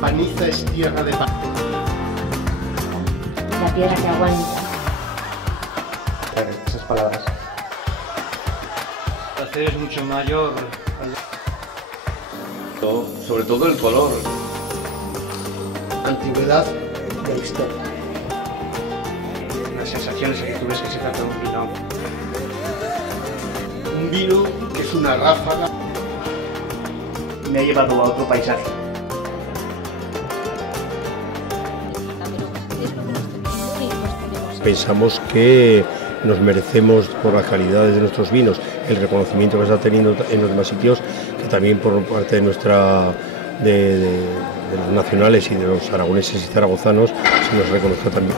Paniza es tierra de paz. La piedra que aguanta. Esas palabras. El placer es mucho mayor. Sobre todo el color. Antigüedad de la historia. Las sensaciones que tú ves que se trata de un vino. Un vino que es una ráfaga. Me ha llevado a otro paisaje. Pensamos que nos merecemos, por las calidades de nuestros vinos, el reconocimiento que se está teniendo en los demás sitios, que también por parte de de los nacionales y de los aragoneses y zaragozanos se nos reconozca también.